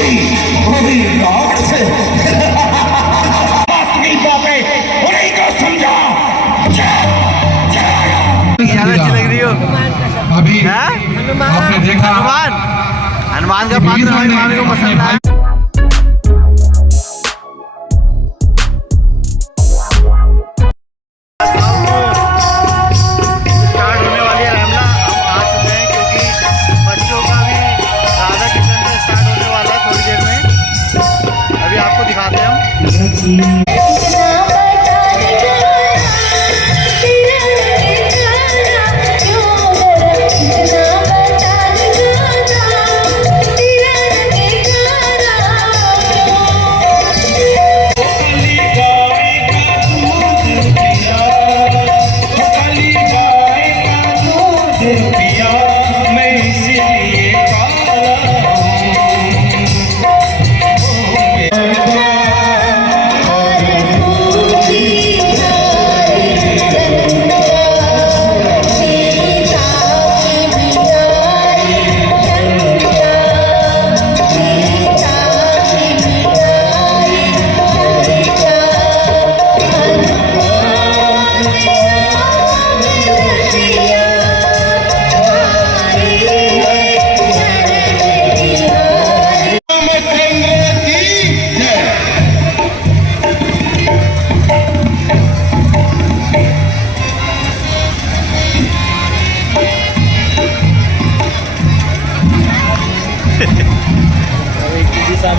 वही रात से की बातें उन्हीं को समझा। ज्यादा अच्छी लग रही हो अभी आपने देखा हनुमान का पात्र हमारी मामी को पसंद आया।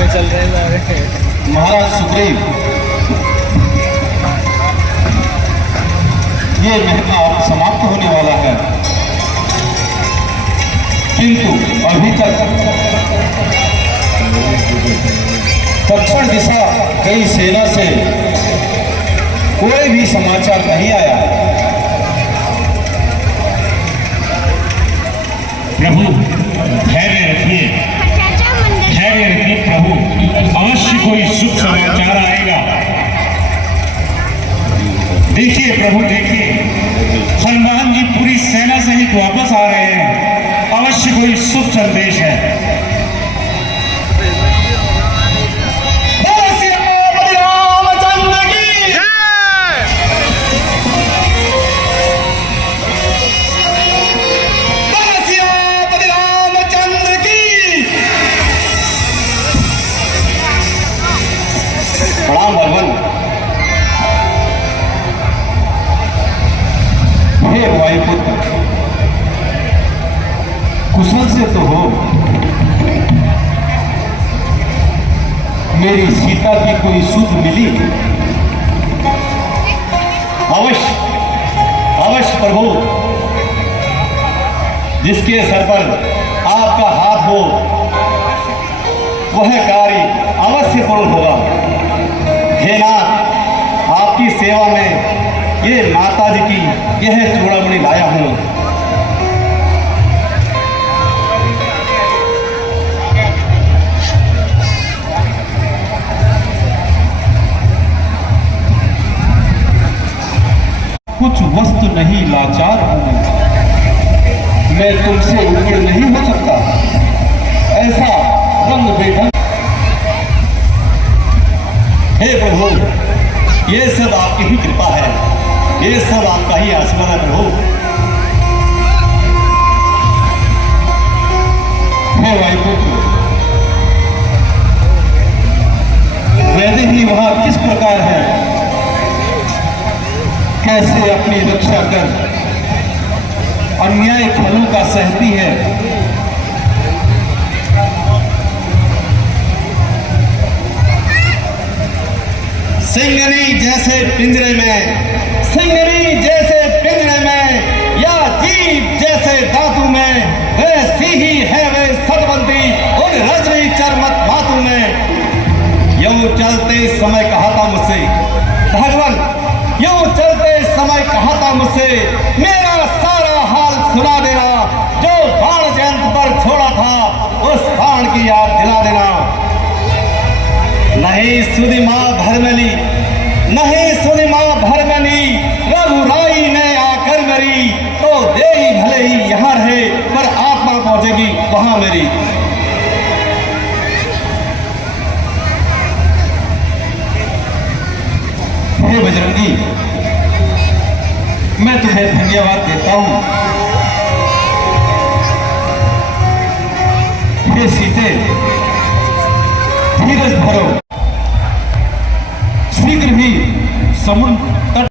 चल रहे हैं महाराज सुग्रीव, ये महताब समाप्त होने वाला है, किंतु अभी तक दक्षिण दिशा गई सेना से कोई भी समाचार नहीं आया। प्रभु धैर्य रखिए, धैर्य रखिए प्रभु, अवश्य कोई शुभ समाचार आएगा। देखिए प्रभु, देखिए हनुमान जी पूरी सेना सहित वापस आ रहे हैं, अवश्य कोई शुभ संदेश है। हे वायुपुत्र, कुशल से तो हो। मेरी सीता की कोई सुध मिली? अवश्य अवश्य प्रभु, जिसके सर पर आपका हाथ हो वह कार्य अवश्य पूर्ण होगा। हे नाथ, आपकी सेवा में ये माता जी की यह चूड़ामणि लाया हूं। कुछ वस्तु नहीं लाचार हूं मैं, तुमसे ऊपर नहीं हो सकता। ऐसा रंग बेढंग। हे प्रभु, ये सब आपकी ही कृपा है, ये सब आपका ही आशीर्वाद है प्रभु। हे वायुपुत्र, वैदे ही वहां किस प्रकार है, कैसे अपनी रक्षा कर अन्याय फलों का सहती है। सिंगनी जैसे पिंजरे में, सिंगनी जैसे पिंजरे में, या जीव जैसे धातु में, वैसी ही है वे सदबंदी उन रजनी चरमत धातु में। यूं चलते समय कहा था मुझसे भगवान, यूं चलते समय कहा था मुझसे, मेरा सारा हाल सुना देना। जो बाण जयंत पर छोड़ा था उस बाण की याद दिला देना। नहीं सुधी माँ भरमली, नहीं सुधी माँ भरमली, रघुराई ने आकर मेरी, तो देही भले ही यहाँ रहे पर आत्मा पहुंचेगी वहां मेरी। बजरंगी, मैं तुम्हें धन्यवाद देता हूं। हे सीते, धीरज धरो, शीघ्र ही समुद्र तट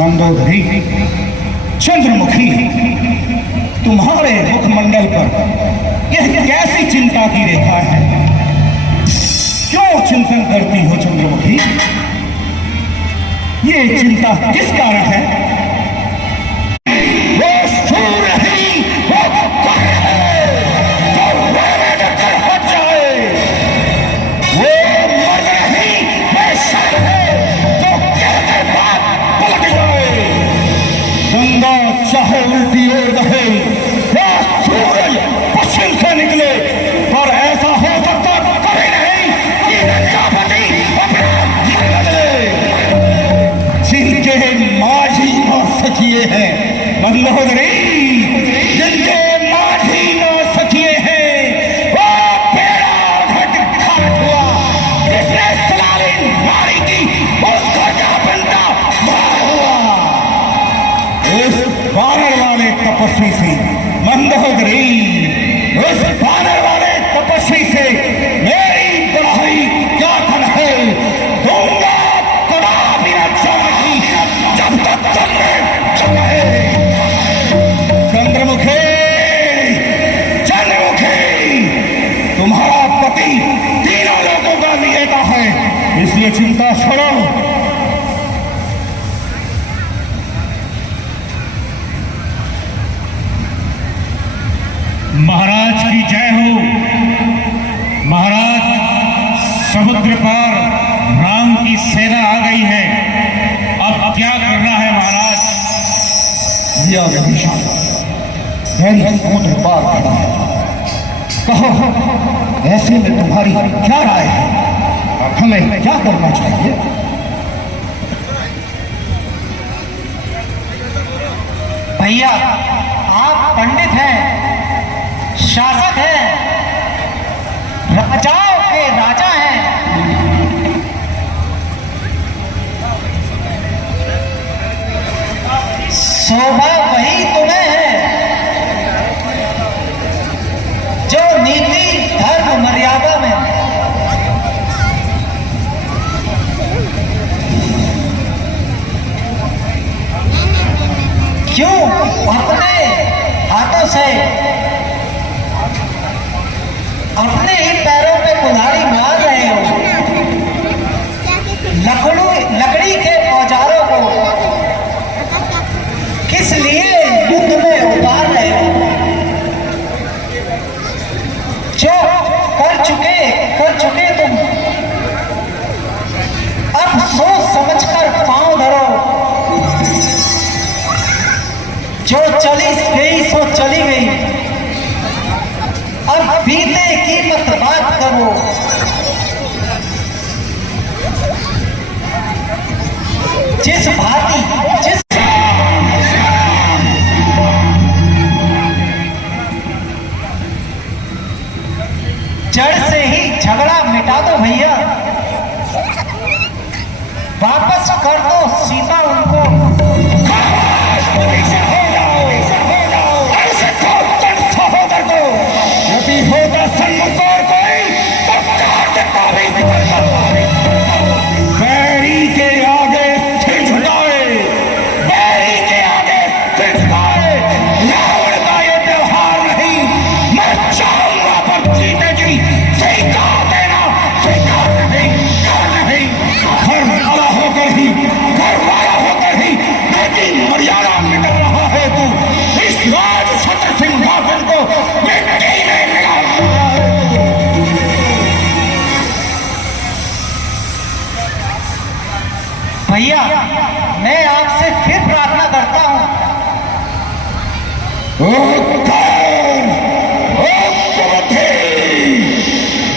मंदोदरी, चंद्रमुखी, तुम्हारे मुखमंडल पर यह कैसी चिंता की रेखा है? क्यों चिंतन करती हो चंद्रमुखी? ये चिंता किस कारण है? वो सूर्य ही वो कर है जो मेरे नजर हट जाए, वो मर्द नहीं मैं शर है जो कहते बात पलट जाए। गंगा चाहे उल्टी ओर बहे या सूरज पश्चिम से निकले, पर ऐसा हो सकता कभी नहीं कि प्रजापति अपना मन बदले। जिनके माझी न सकिए हैं मंदोदरी, जिनके माझी न सकिए हैं, वो बेड़ा घट घाट हुआ जिसने सलालीन नारी की उसको क्या बनता मार हुआ। उस वानर वाले तपस्वी से मंदोदरी, उस वानर वाले तपस्वी से मेरी बढ़ाई क्या धन है? दूंगा कदापि न चमकी जब तक चंद्र चमके। चंद्रमुखी, चंद्रमुखी, तुम्हारा पति तीनों लोगों का विजेता है, इसलिए चिंता छोड़ो। महाराज की जय हो। महाराज, समुद्र पार राम की सेना आ गई है, अब क्या करना है महाराज? दिया विभीषण, वही समुद्र पार खड़ा है। कहो, ऐसे में तुम्हारी क्या राय है? हमें क्या करना चाहिए? भैया, आप पंडित हैं, शासक हैं, राजाओं के राजा हैं। शोभा वही तुम्हें है जो नीति धर्म मर्यादा में क्यों अपने हाथों से अपने ही पैरों पे कुल्हाड़ी मार रहे हो? लकड़ी के औजारों को किस लिए युद्ध में उतार रहे हो? जो कर चुके तुम, अब सोच समझकर पांव धरो। जो चली गई सो चली गई, अब बीते की मत बात करो। जिस भांति जड़ से ही झगड़ा मिटा दो भैया, वापस कर दो सीता उनको। सहोदर को यदि होगा सन्मुख और कोई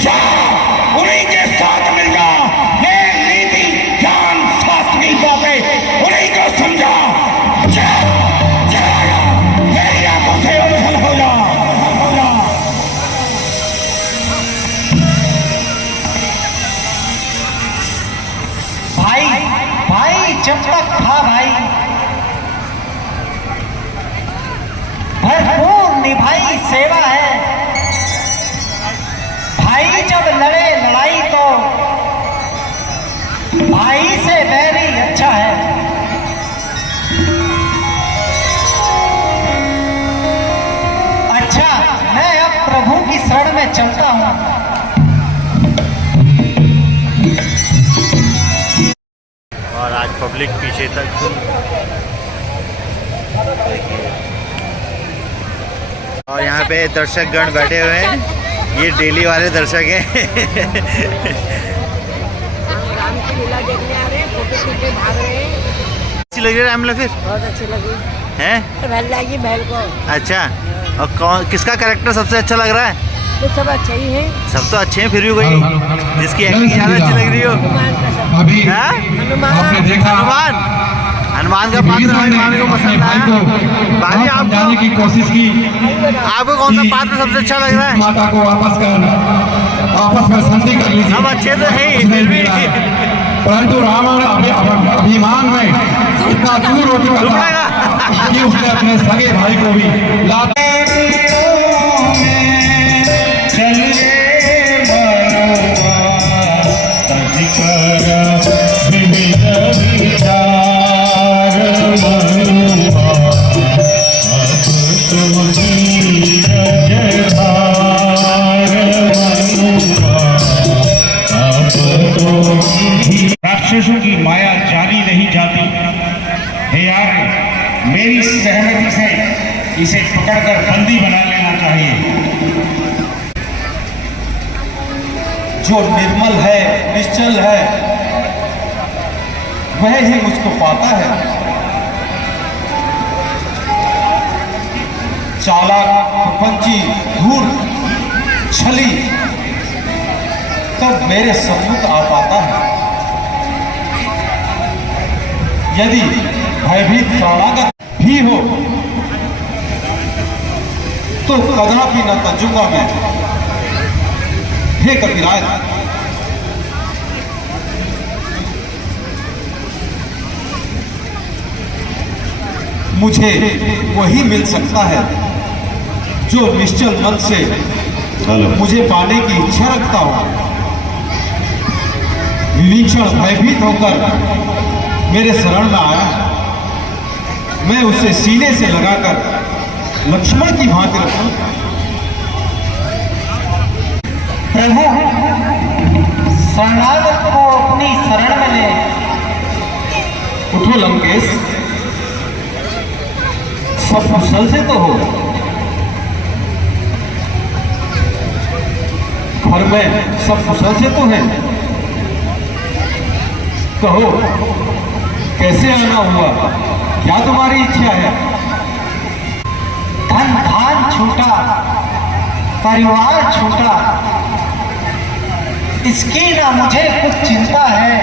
जा उन्हीं के साथ मिल जा। ये नीति ज्ञान शास्त्र की बातें उन्हीं को समझा। जा मेरी आंखों से ओझल हो जा। भाई भाई जब तक था भाई भरपूर निभाई सेवा है। भाई जब लड़े लड़ाई तो भाई से बैरी अच्छा है। अच्छा मैं अब प्रभु की शरण में चलता हूँ। और आज पब्लिक पीछे तक और यहाँ पे दर्शकगण बैठे हुए हैं। ये डेली वाले दर्शक हैं। राम की लीला देखने आ रहे हैं, फोटो खींच के भाग रहे हैं। अच्छी लग रही है रामलीला फिर बहुत अच्छी लगी हैं? बहल जाएगी बहल को। अच्छा, और कौन किसका कैरेक्टर सबसे अच्छा लग रहा है? तो सब अच्छा ही है। सब तो अच्छे हैं, फिर भी कोई जिसकी एक्टिंग ज़्यादा अच्छी लग रही हो? हनुमान का सब अभी हाँ? आपने देखा हनुमान हनुमान का पात्र हमारी मामी को पसंद भाई को आया। भाभी आप समझाने की कोशिश की आपको कौन सा पात्र सबसे अच्छा लग रहा है? माता को आपस में संधि कर लीजिए। सब अच्छे तो हैं ही, फिर भी परंतु रावण अभिमान में इतना दूर हो चुका था कि उसने अपने सगे भाई को भी लात राक्षसों की माया जारी नहीं जाती है यार। मेरी सहमति से इसे पकड़कर बंदी बना लेना चाहिए। जो निर्मल है, निश्चल है, वह ही मुझको पाता है। चालाक, प्रपंची, धूर्त, छली तब मेरे सम्मुख आ पाता है। यदि भयभीत शरणागत भी हो तो कदापि न तजूंगा मैं। हे कपिराज, मुझे वही मिल सकता है जो निश्चल मन से मुझे पाने की इच्छा रखता हो। विभीषण भयभीत होकर मेरे शरण में आया। मैं उसे सीने से लगाकर लक्ष्मण की भांति रखूं। प्रभु शरणागत को अपनी शरण में ले। उठो लंकेश, सब कुशल से तो हो। घर में सब कुशल से तो है। कहो कैसे आना हुआ, क्या तुम्हारी इच्छा है? धन धान छूटा, परिवार छूटा, इसकी ना मुझे कुछ चिंता है।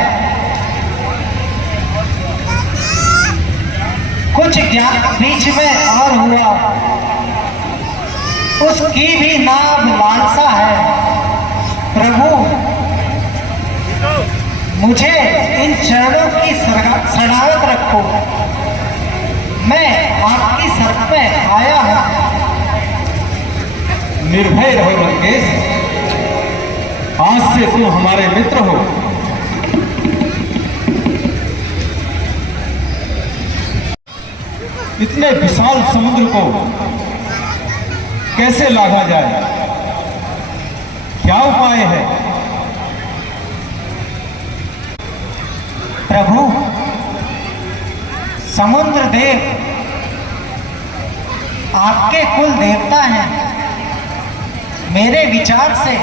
कुछ ज्ञान बीच में और हुआ, उसकी भी नाम लालसा है। प्रभु मुझे इन चरणों की शरणागत रखो। मैं आपकी शरण में आया हूं। निर्भय रहो लंकेश, आज से तुम हमारे मित्र हो। इतने विशाल समुद्र को कैसे लांघा जाए, क्या उपाय है? प्रभु समुद्र देव आपके कुल देवता हैं। मेरे विचार से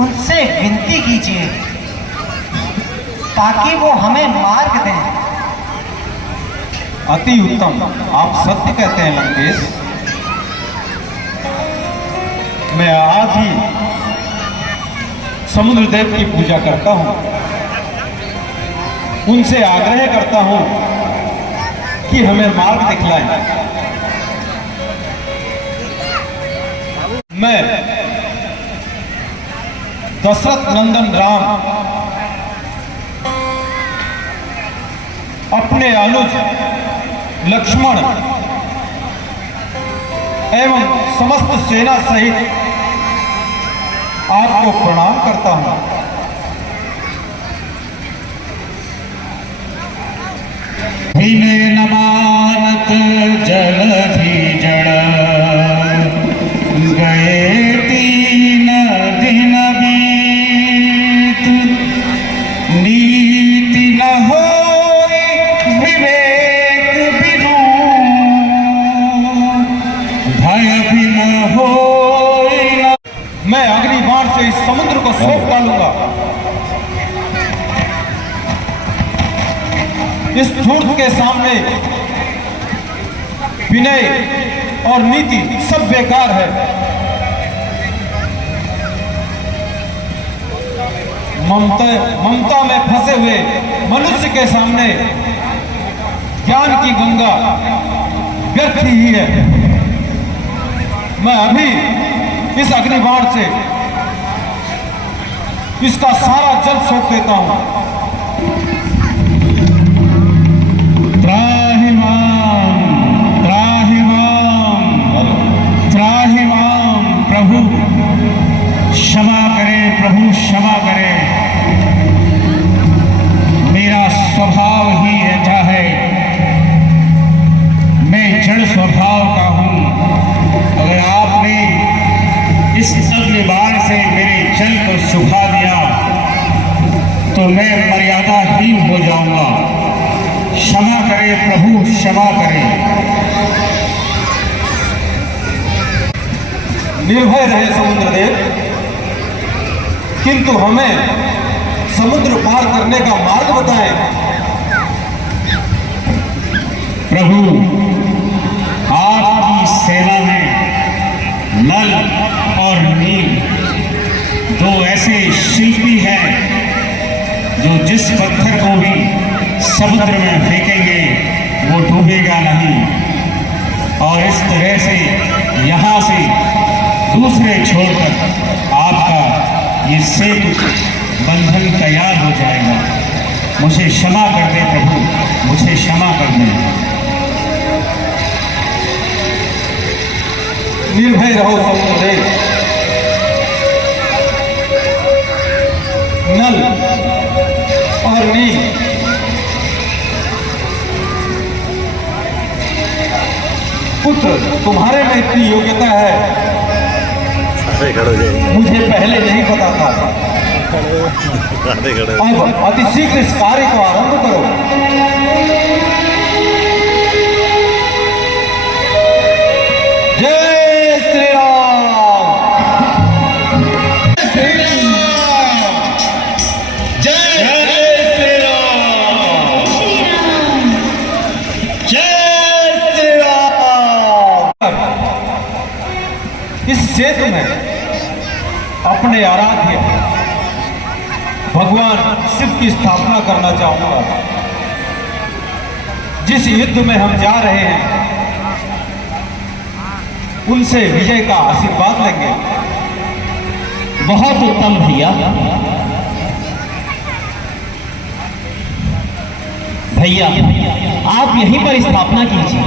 उनसे विनती कीजिए ताकि वो हमें मार्ग दें। अति उत्तम, आप सत्य कहते हैं लंकेश। मैं आज ही समुद्र देव की पूजा करता हूं, उनसे आग्रह करता हूं कि हमें मार्ग दिखलाएं। मैं दशरथ नंदन राम अपने अनुज लक्ष्मण एवं समस्त सेना सहित आपको प्रणाम करता हूं। हिने नमानत जलधि जड़ गए 3 दिन बीत, नीति न होई विवेक बिनु, भय भी न होई न। मैं अग्निबाण से इस समुद्र को सोख डालूंगा। इस धूर्त के सामने विनय और नीति सब बेकार है। ममता में फंसे हुए मनुष्य के सामने ज्ञान की गंगा व्यर्थ ही है। मैं अभी इस अग्निबाण से इसका सारा जल सोख देता हूं। प्रभु क्षमा करें, प्रभु क्षमा करें। मेरा स्वभाव ही ऐसा है, मैं जड़ स्वभाव का हूं। अगर आपने इस अग्निबाण से मेरे जल को सुखा दिया तो मैं मर्यादाहीन हो जाऊंगा। क्षमा करें प्रभु, क्षमा करें। निर्भय रहे समुद्र देव, किंतु हमें समुद्र पार करने का मार्ग बताएं। प्रभु, आपकी सेना में नल और नील 2 ऐसे शिल्पी हैं जो जिस पत्थर को भी समुद्र में फेंकेंगे वो डूबेगा नहीं। और इस तरह से यहाँ से दूसरे छोर तक आपका ये सेतु बंधन तैयार हो जाएगा। मुझे क्षमा कर दे प्रभु, मुझे क्षमा कर दे। निर्भय रहो समुद्र देव। नल और नील पुत्र, तुम्हारे में इतनी योग्यता है मुझे पहले नहीं पता था। अब अतिशीघ्र इस कार्य को आरंभ करो। जय श्री राम। जय श्री राम। जय श्री राम। इस क्षेत्र में अपने आराध्य भगवान शिव की स्थापना करना चाहूंगा। जिस युद्ध में हम जा रहे हैं उनसे विजय का आशीर्वाद लेंगे। बहुत उत्तम भैया। भैया आप यहीं पर स्थापना कीजिए।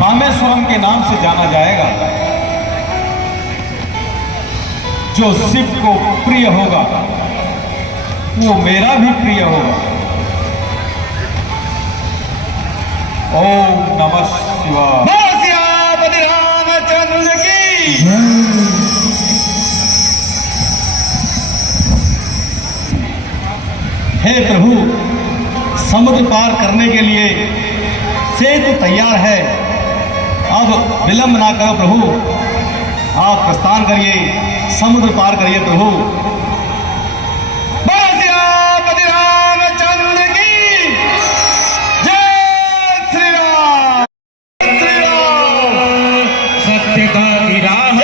रामेश्वरम के नाम से जाना जाएगा। जो शिव को प्रिय होगा वो मेरा भी प्रिय होगा। ओम नमः शिवाय। सियापति रामचंद्र की। हे प्रभु, समुद्र पार करने के लिए सेतु तैयार है, अब विलंब ना करो प्रभु, आप प्रस्थान करिए, समुद्र पार करिए प्रभु। सियापति रामचंद्र की जय श्री राम। श्री राम सत्य का राह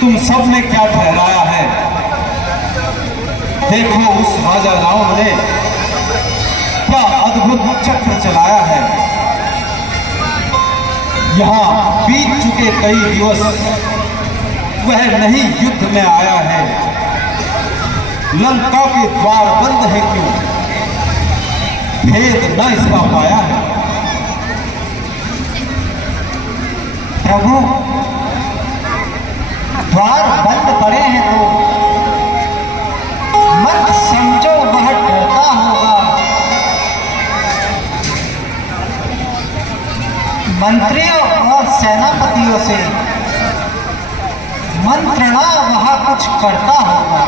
तुम सब ने क्या ठहराया है। देखो उस राजा रावण ने क्या अद्भुत चक्र चलाया है। यहाँ बीत चुके कई दिवस, वह नहीं युद्ध में आया है। लंका के द्वार बंद है क्यों, भेद न इसका पाया है। प्रभु, द्वार बंद पड़े हैं तो मत समझो वह डरता होगा। मंत्रियों और सेनापतियों से मंत्रणा वह कुछ करता होगा।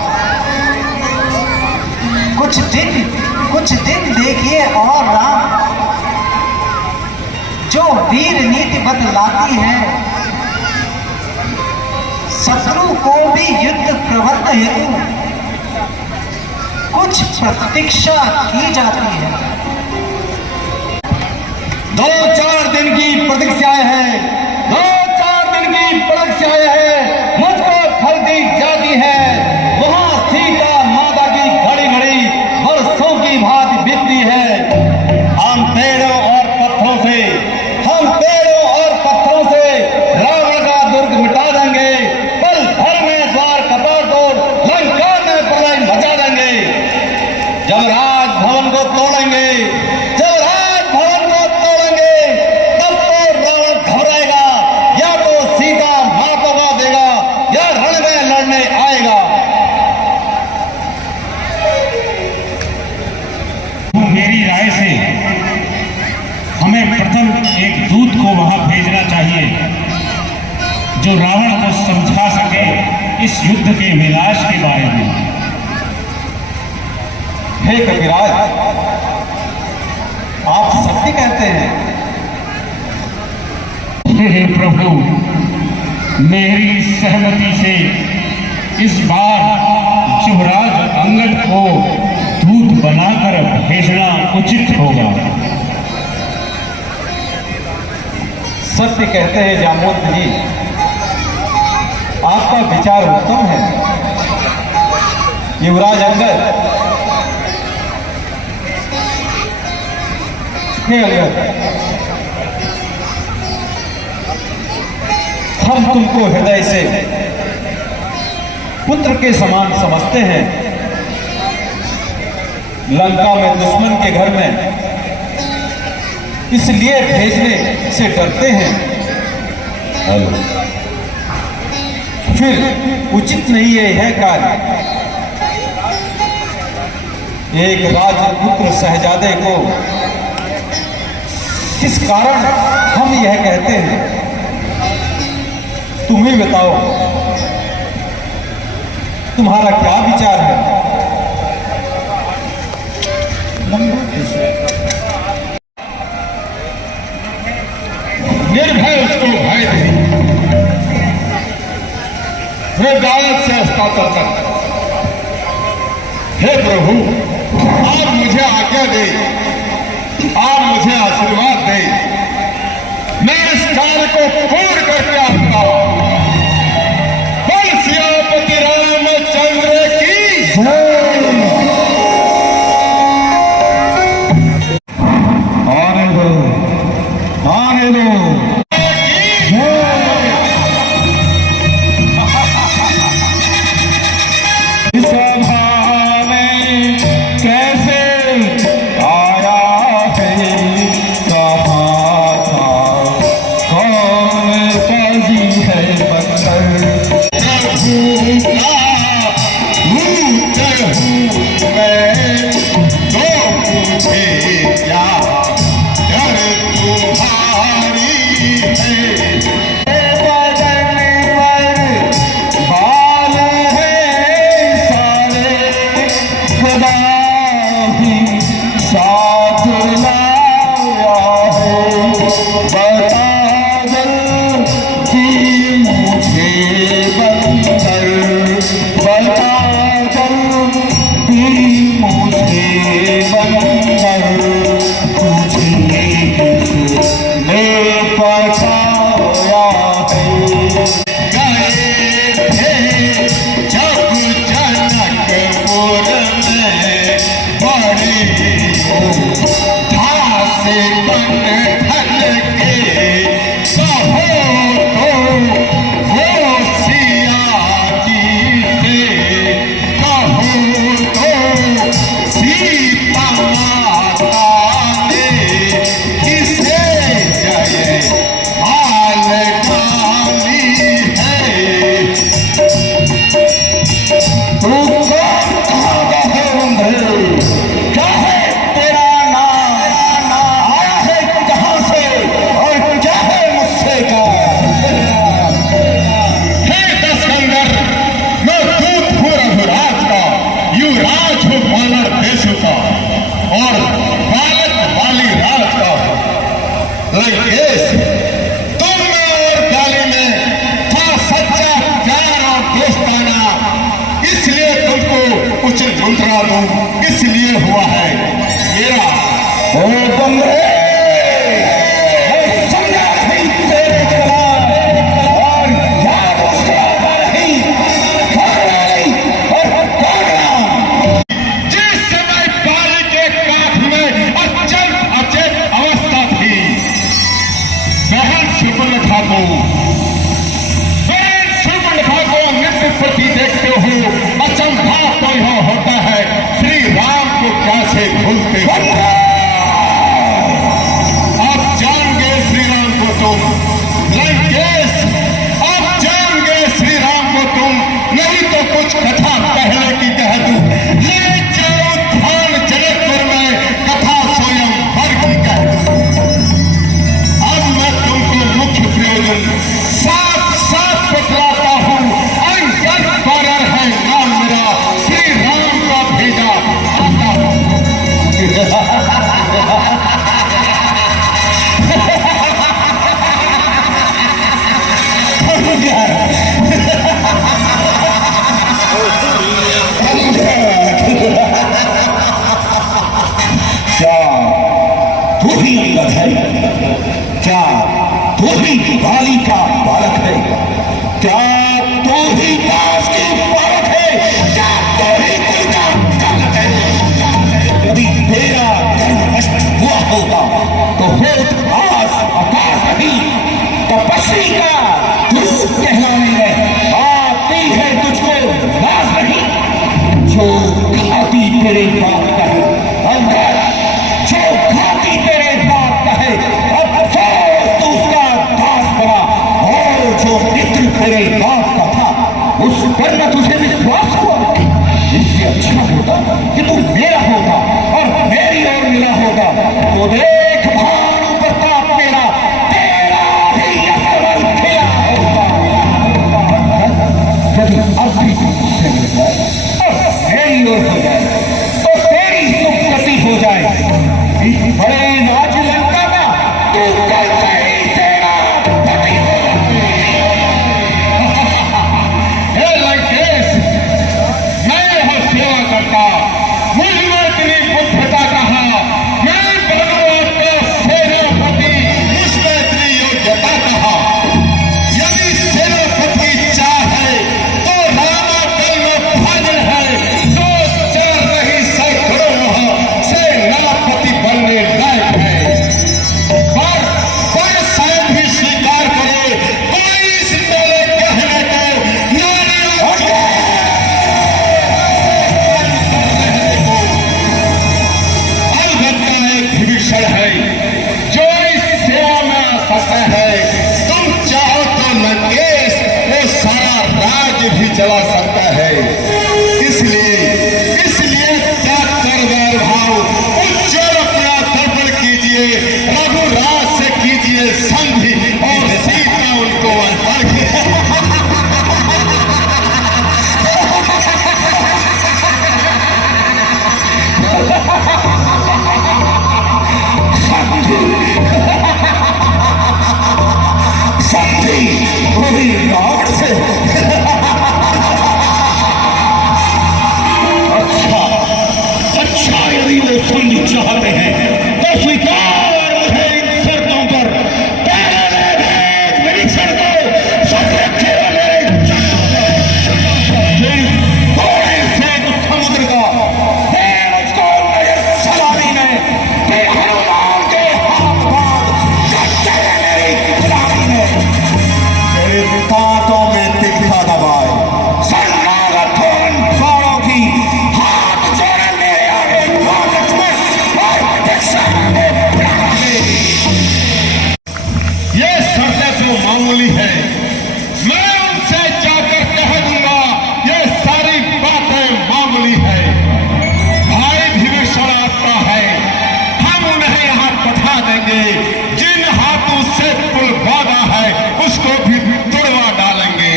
कुछ दिन देखिए और राम जो वीर नीति बतलाती है, शत्रु को भी युद्ध प्रबंध हेतु कुछ प्रतीक्षा की जाती है। 2-4 दिन की प्रतीक्षाएं हैं, 2-4 दिन की प्रतीक्षाएं हैं, मुझको खलती जाती है। वहां सीता माता की घड़ी घड़ी वर्षों की भांति बीतती है। हम पेड़ों और पत्थरों से रावण का दुर्ग मिटा देंगे। पल भर में द्वार कपाट तोड़ लंका में प्रलय मचा देंगे। जब राजभवन को तोड़ेंगे, तब तो रावण घबराएगा, या तो सीता मां को गा देगा या रण में लड़ने आएगा। मेरी राय से हमें प्रथम एक दूत को वहां भेजना चाहिए जो रावण को समझा सके इस युद्ध के विनाश के बारे में। हे कविराज, आप सत्य कहते हैं। हे प्रभु, मेरी सहमति से इस बार युवराज अंगद को दूत बनाकर भेजना उचित होगा। सत्य कहते हैं जामवंत जी, आपका विचार उत्तम है। युवराज अंगद, हे अंगद, हम तुमको हृदय से पुत्र के समान समझते हैं। लंका में दुश्मन के घर में इसलिए भेजने से डरते हैं। फिर उचित नहीं है कार्य। एक राजपुत्र शहजादे को किस कारण हम यह कहते हैं, तुम ही बताओ, तुम्हारा क्या विचार है। निर्भय उसको भय नहीं, वो दावत से हस्ताक्षर कर। हे प्रभु, मुझे आज्ञा दे, आप मुझे आशीर्वाद दे, मैं इस कार्य को पूर्ण करके आता हूं। बोल सियापति रामचंद्र की आने दो, आने दो। सभा में कैसे आया है, कहाँ था, कौन बाजी है बंदर। प्रभु का उत्तर हूँ मैं, तो मुझे क्या डर तुम्हारी है। बदन पर बाल है सारे, खुदा ही साथ लाया है। बता जल्दी मुझे बंदर, बता जल्दी मुझे बंदर, तुझे किसने पछाया है। गए थे जब जनकपुर में, बड़े घास बन ढल के, कहो तो वो सिया जी से, कहो तो सीता माता ने किसे जय हाल डाली है। तू कौन कहाँ का है बंदर? क्या है तेरा नाम? आया है कहाँ से और क्या है मुझसे का? हे दशकंदर, मैं दूत हूँ रघुराज का, युवराज हूँ वानर देश का, और बालक वाली राज का। लंकेश, तुम में और गाली में था सच्चा प्यार और दोस्ताना, इसलिए तुमको उचित मंत्रणा दूं, इसलिए हुआ है मेरा। ओ बंदे, मैं समझा नहीं तेरे कलाम, और याद उसका नहीं, करना नहीं और करना। जिस समय बाली के काख में अचल अचेत अवस्था थी, बहन सुपर्णखा को मृत्यु प्रति देखते हो अचंभा तो यह होता है, श्री राम को कैसे भूलते हो। अब जान गए श्री राम को तुम, लंकेश, अब जान गए श्री राम को तुम, नहीं तो कुछ कथा पहले की कह दूं, ले जाओ ध्यान जनकपुर में, कथा स्वयं भर की कह दूं। अब मैं तुमको मुख्य प्रयोजन साफ साफ बतलाता हूँ। अंतर बारर है नाम मेरा, श्री राम का भेजा आता हूँ। क्या तू ही अंगद है? क्या तू ही बाली का बालक है? क्या तू ही दास की बालक है? क्या तू ही कुल का बालक है? यदि तेरा कर्म नष्ट हुआ होता तो होत आस आकाश नहीं, तपस्वी का दूत कहलाने में आती है तुझको लाज नहीं। जो खाती तेरे बाप का है अंदर, जो खाती तेरे बाप का है अफसोस तो उसका दास बना, और जो मित्र तेरे बाप का था उस पर न तुझे विश्वास हुआ। इससे अच्छा होता कि तू मेरा होता और मेरी ओर मिला होता, तो देख भानु प्रताप मेरा, तेरा ही असर खिला होता। यदि अब भी तुझसे मिल जाए, मेरी चाहते हैं तो स्वीकार मुझे इन शर्तों पर। पहले भेज मेरी शर्तों सब रखे मेरे थोड़े से समुद्र का मुझको नजर सलामी में हनुमान के हाथ बांध मेरी गुलामी में मेरे दांतों में तिखा दबाए ये शर्तें तो मामूली है, मैं उनसे जाकर कह दूंगा ये सारी बातें मामूली है। भाई विभीषण आता है, हम उन्हें यहाँ पठा देंगे। जिन हाथों से पुल बांधा है उसको भी तोड़वा डालेंगे।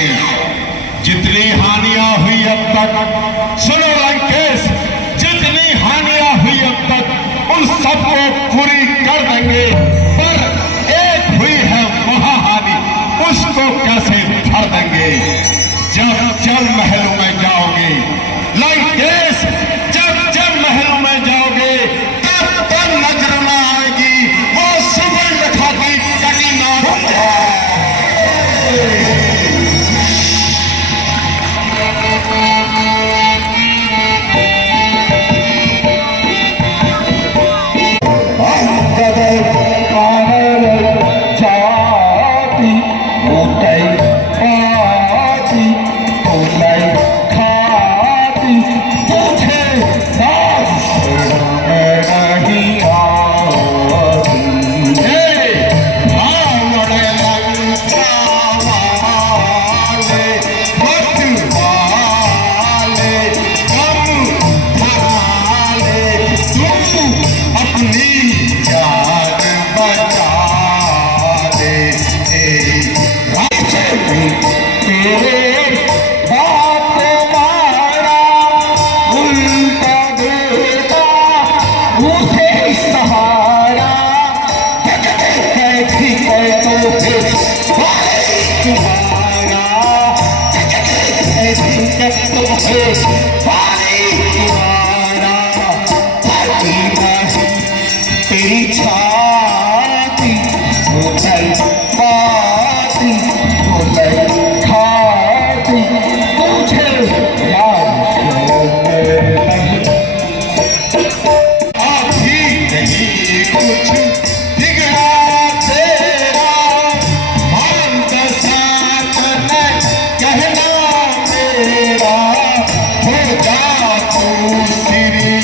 जितनी हानियां हुई अब तक सुनो लंकेश, जितनी हानियां हुई अब तक उन सबको पूरी कर देंगे। पर एक हुई है महाहानि, उसको कैसे भर देंगे? जब महलों में जाओगे लंकेश, जब महलों में जाओगे तब नजर न आएगी वो सुवर्ण खाती कटी नाग। तेरी छाती होतल पाती होतल खाती तुझे अभी नहीं कुछ बिगड़ा तेरा, मान साथ न कहना मेरा, हो जा तू तेरी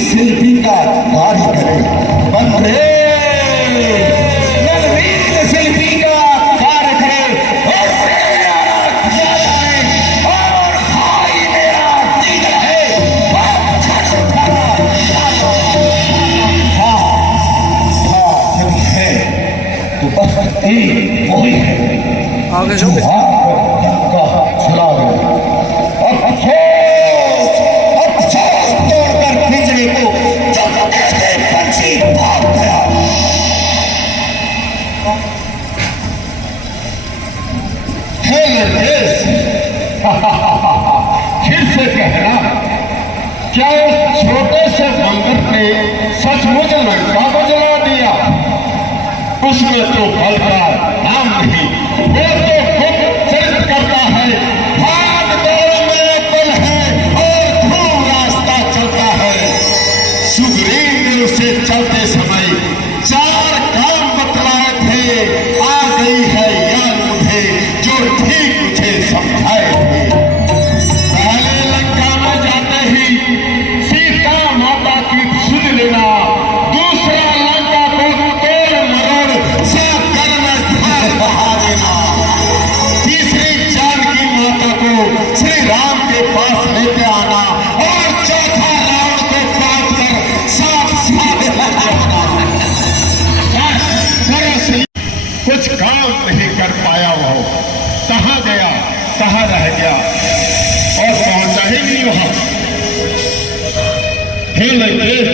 शिल्पी का चला गया। अफसोस अफसोस तोड़कर पिंजरे को जब ऐसे पंछी भाग गया। हे नरगिस, फिर से कहना, क्या उस छोटे से बंदर ने सचमुच लंका को जला दिया? उसमें तो बल का नाम नहीं, वो तो खुद चरित्र करता है, भाग दौड़ में बल है और धूम रास्ता चलता है। सुग्रीव ने उसे चलते समय 4 काम बतलाए थे, आ गई है याद मुझे जो ठीक मुझे समझाए थे। पहले लंका में जाते ही सीता माता की सुध लेना, दूसरा लंका को तोड़ मरोड़ सब कर में धार बहा देना, तीसरी जानकी माता को श्री राम के पास लेते आना और चौथा रावण को काट कर साफ साफ जाना। कुछ काम नहीं कर पाया, वो कहाँ गया, कहाँ रह गया और पहुंचा ही नहीं वहां। हे नरगिस,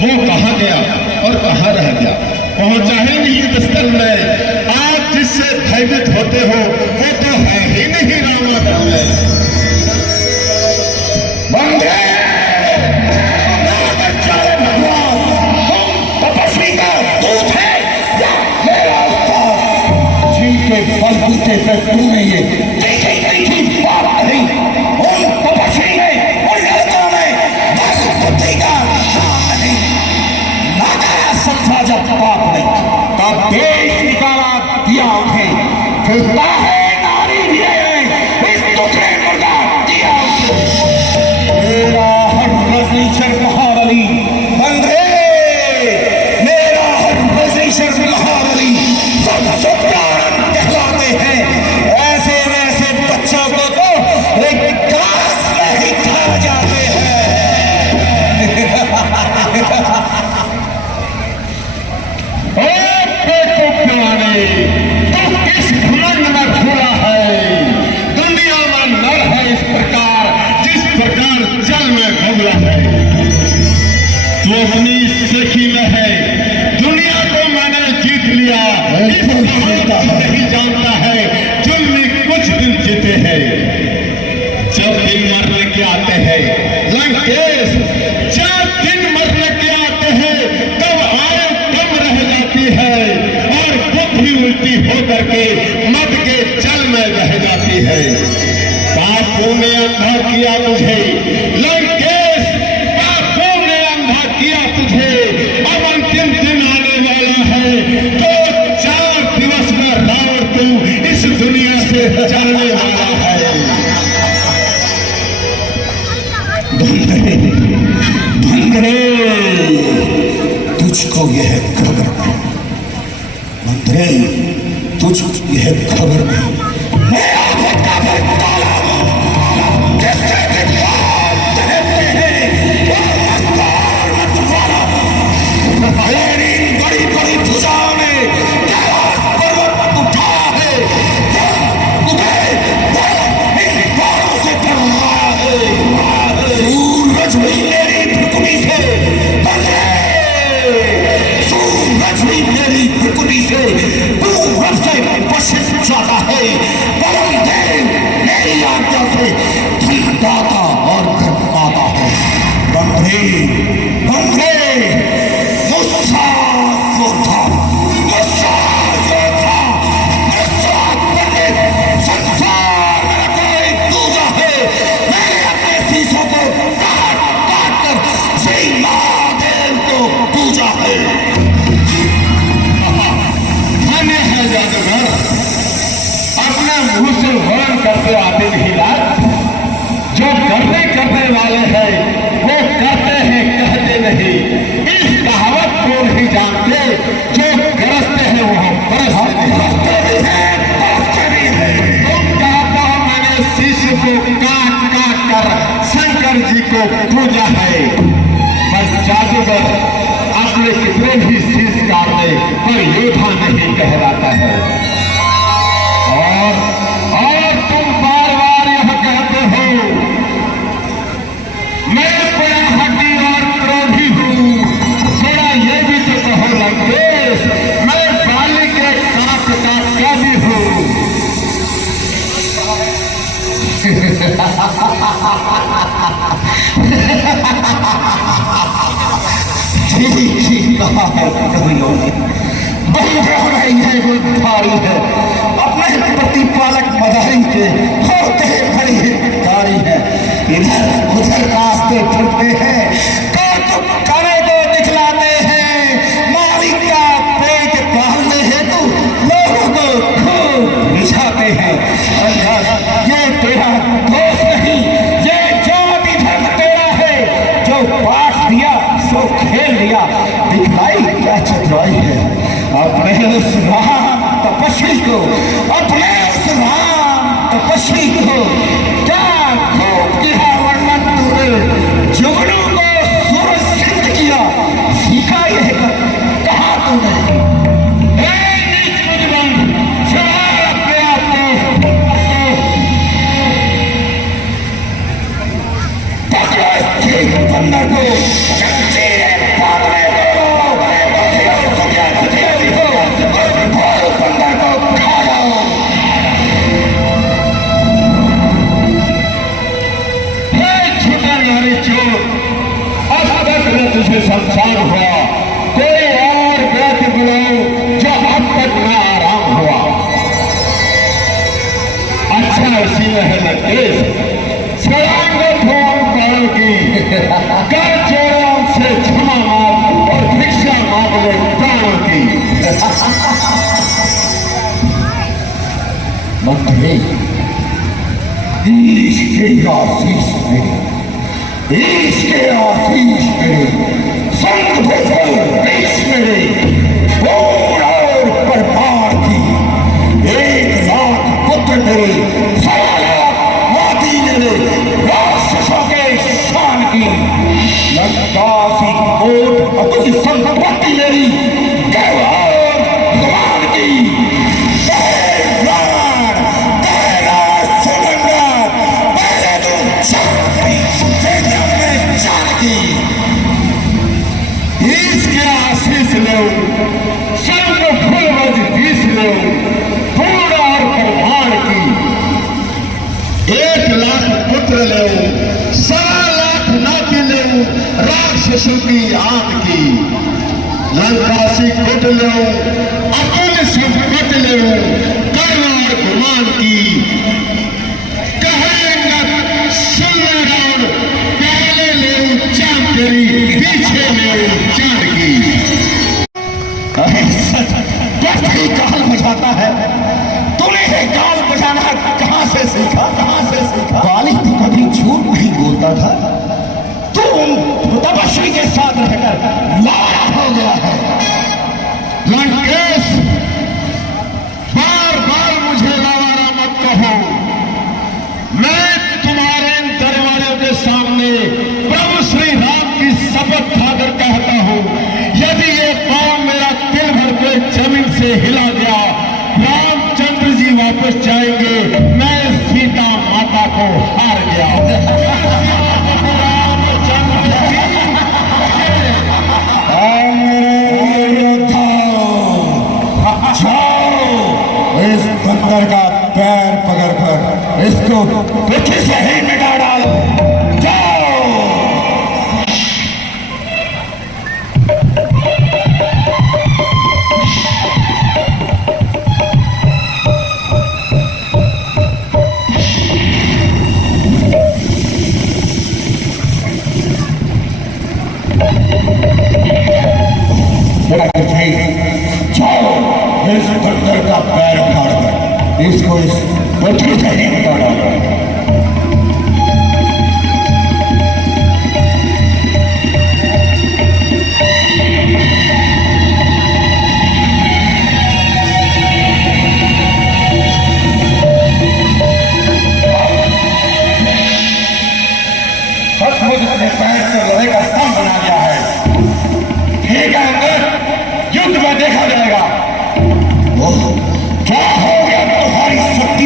वो कहाँ गया और कहाँ रह गया, पहुंचा ही नहीं इस स्थल में। आप जिससे भयभीत होते हो वो तो है ही नहीं रामायण में। बंदे भगवान, तुम तपस्वी का दूत है या मेरा उस्ताद? जिनके बलबूते पे तुमने ये देखी देखी बात नहीं, उन तपस्वी ने, उन लड़कों में बल बुद्धि का नाम नहीं। नागा समझा जब पाप नहीं, तब देश निकाला दिया उठे, फिरता है नारी दिए इस टुकड़े मुर्दा दिया उठे। मेरा हर रजनीशर महाबली बंदे, मेरा हर रजनीशर महाबली सब सुप्राण कहलाते हैं। ऐसे वैसे बच्चों को तो एक घास में ही खा जाते हैं। देखो प्यारे, तू किस घमंड में घुला है। दुनिया में नर है इस प्रकार जिस प्रकार जल में घुला है। तू अपनी सेखी में है, दुनिया को मैंने जीत लिया, इस नहीं जानता है जुल्मी कुछ दिन जीते हैं। जब दिन मरने के आते हैं लंकेश, जब दिन मरने के आते हैं तब आयु कम रह जाती है और बुद्धि उल्टी होकर के मद के जल में रह जाती है। पापों ने अंधा किया तुझे लंकेश, पापों ने अंधा किया तुझे। अब अंतिम दिन आने वाला है तो 4 दिवस में रावण तू इस दुनिया से जाने वाला है। बंदरे, तुझको यह खबर नहीं, बंदरे तुझको यह खबर नहीं, मैं आफत का बरताला हूं, जिससे विद्वान कहते हैं और मस्तार मतवाला। मेरी बड़ी बड़ी भुजाओं ने कैलाश पर्वत उठाया है, इन बाणों से डरवाया है। सूरज भी मेरी भ्रुकुटी से, सूरज भी मेरी भ्रुकुटी से पूरब से पश्चिम जाता है। परम देव मेरी आज्ञा से धनदाता और धन आता है। बंदरे बंदरे, गुस्सा योद्धा, गुस्सा योद्धा, गुस्सा पंडित, संसार में कोई दूजा है। मैंने अपने शीशों को काट काट कर श्री महादेव को पूजा है। धन्य है जादूगर, अपने मुंह से वर्णन करते आते नहीं लाज। जो करने वाले हैं वो करते हैं, कहते नहीं। इस कहावत को नहीं जानते, जो गरजते हैं वो बरसते भी हैं। तुम कहता हो मैंने शिष्य को काट काट कर शंकर जी को पूजा है, पर जादूगर अपने कितने भी शीश काट दे पर योद्धा नहीं कहलाता है। और तुम बार बार यह कहते हो मैं बड़ा हड्डी और क्रोधी हूँ। थोड़ा ये भी तो कहो लंकेश, मैं बाली के काट का कवि हूँ। ठीक कहा है कभी लोग, बड़ी रही है गुलधारी है, अपने प्रतिपालक मदारी के होते बड़ी हितकारी है। इधर उधर रास्ते फिरते हैं, कौतुक करे तो दिखलाते हैं, मालिक का पेट पालने हेतु लोगों को खूब रिझाते हैं। ये तेरा दोष नहीं, ये जाति धर्म तेरा है, जो पाठ दिया सो खेल दिया, दिखलाई क्या चतुराई है। अपने उस राम तपस्वी को, अपने उस राम तपस्वी को क्या खूब किया वर्णन तूने, जुगनू को सूरज सिद्ध किया, सीखा यह कहा तूने। नीच मुझबंद सवाल अपने आप को पकड़ो, ठीक बंदर को तुझे संसार हुआ, कोई और व्यक्ति बुलाओ जो अब तक न आराम हुआ। अच्छा इसी में है लंकेश, सलांगत हो प्राणों की, कर चोरों से क्षमा मांग और भिक्षा मांग ले प्राणों की। मंत्री इसके आशीष में, इसके आशीष में संग देश मेरे पूर्ण और परमार की, 1 लाख पुत्र मेरे, 1.25 लाख माती मेरे, राक्षसों के शान की, लंकासी कोट अतुल संपत्ति मेरी, गौर भगवान की, इसके आशीष लो, संग फुलवज बीस लो, पूर्ण और प्रमाण की, 1 लाख पुत्र लो, 1.25 लाख नाती लो, राक्षसों की आग की, लंकासी कुट लो, अतुल संपत लो, कर्ण और गुमान की, पीछे में चांद की। गाल बजाता है, तूने ये गाल बजाना कहां से सीखा, कहां से सीखा? बाली तो कभी झूठ नहीं बोलता था, तू तपस्वी के साथ रहकर लाड़ा हो गया है। लंकेश बार बार मुझे लावारा मत कहो, मैं तुम्हारे इन दरवाजों के सामने प्रभु श्री राम की शपथ खाकर कहता हूं, यदि ये पांव मेरा तिल भर के जमीन से हिला गया, रामचंद्र जी वापस जाएंगे, मैं सीता माता को हार गया। इस बंदर का पैर पकड़कर इसको पीछे से ही मिटा डालो। जाओ, इस बंदर का पैर उखाड़ कर इसको इस पत्थर से ही मिटा डालो। सचमुच अपने पैर से लोहे का स्तंभ बना गया है। ठीक है अंदर युद्ध में देखा जाएगा। क्या हो गया तुम्हारी शक्ति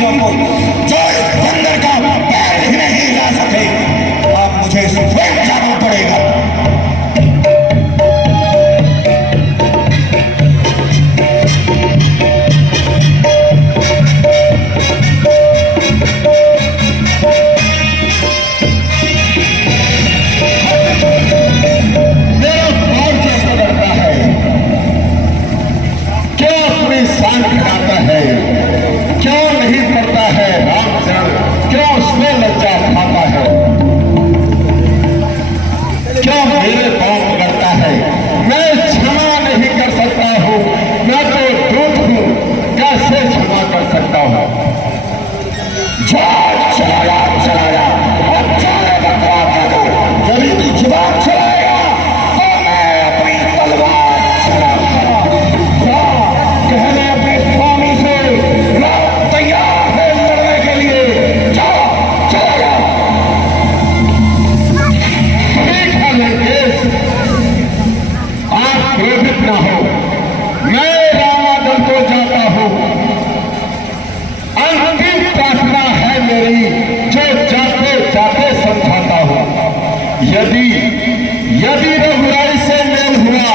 यदि रघुराई से मेल हुआ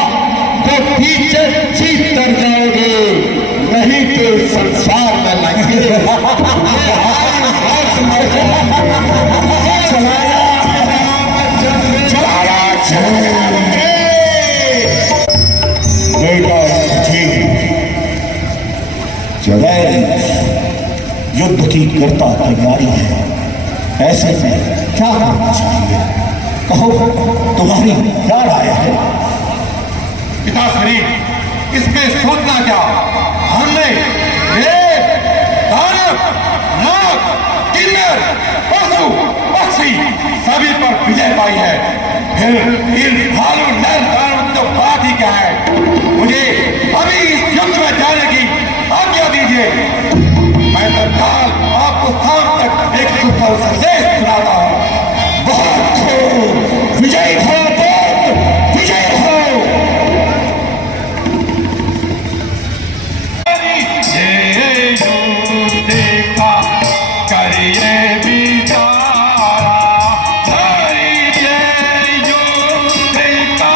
तो पीछे जीत कर जाओगे, नहीं तो संसार में लगे। युद्ध की करता तैयारी है, ऐसे में क्या करना चाहिए? कहो, तुम्हारी क्या राय है? पिताश्री, इसमें सोचना क्या? हमने दानव, नाग, किन्नर, पशु, पक्षी सभी पर विजय पाई है। फिर इन भालू नर दानव की तो बात ही क्या है? मुझे अभी इस युद्ध में जाने की आज्ञा दीजिए। मैं तत्काल आपको शाम तक एक सुपर संदेश सुनाता हूँ। बहुत खूब, विजय हो पुत्र, विजय हो। देखा करिए बिचारा, देखा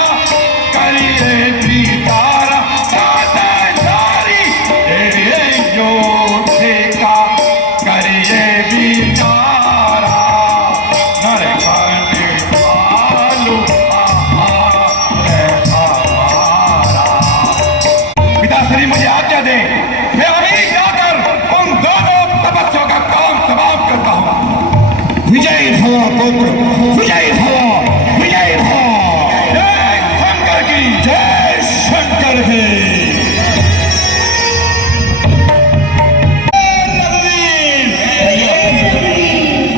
करिए बिचारा, नारी जो देखा करिए बिचारा, नरे करने वालों पिताश्री मुझे आज्ञा दे, मैं अभी जाकर उन दोनों तपस्या का काम तमाम करता हूँ। विजय भव पुत्र, विजय भव, विजय भव। जय शंकर की जय शंकर की।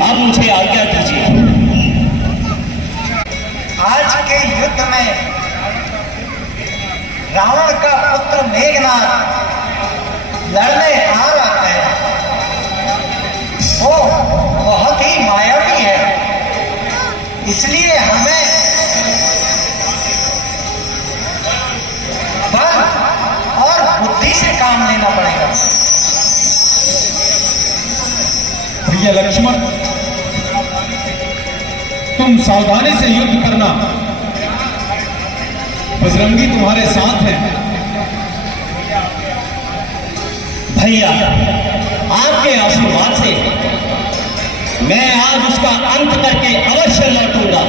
आप मुझे आज्ञा दीजिए। आज के युद्ध में रावण का पुत्र मेघनाथ लड़ने आ रहा है। वो बहुत ही मायावी है, इसलिए हमें बल और बुद्धि से काम लेना पड़ेगा। प्रिय लक्ष्मण, तुम सावधानी से युद्ध करना, बजरंगी तुम्हारे साथ है। भैया, आपके आशीर्वाद से मैं आज उसका अंत करके अवश्य लौटूंगा।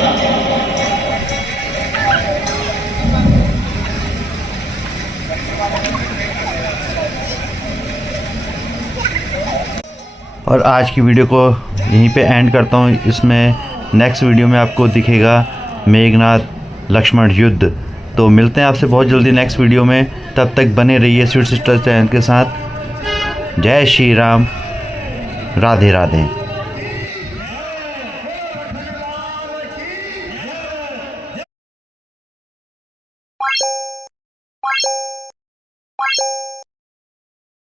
और आज की वीडियो को यहीं पे एंड करता हूँ। इसमें नेक्स्ट वीडियो में आपको दिखेगा मेघनाथ लक्ष्मण युद्ध। तो मिलते हैं आपसे बहुत जल्दी नेक्स्ट वीडियो में। तब तक बने रहिए स्वीट सिस्टर्स चैनल के साथ। जय श्री राम, राधे राधे।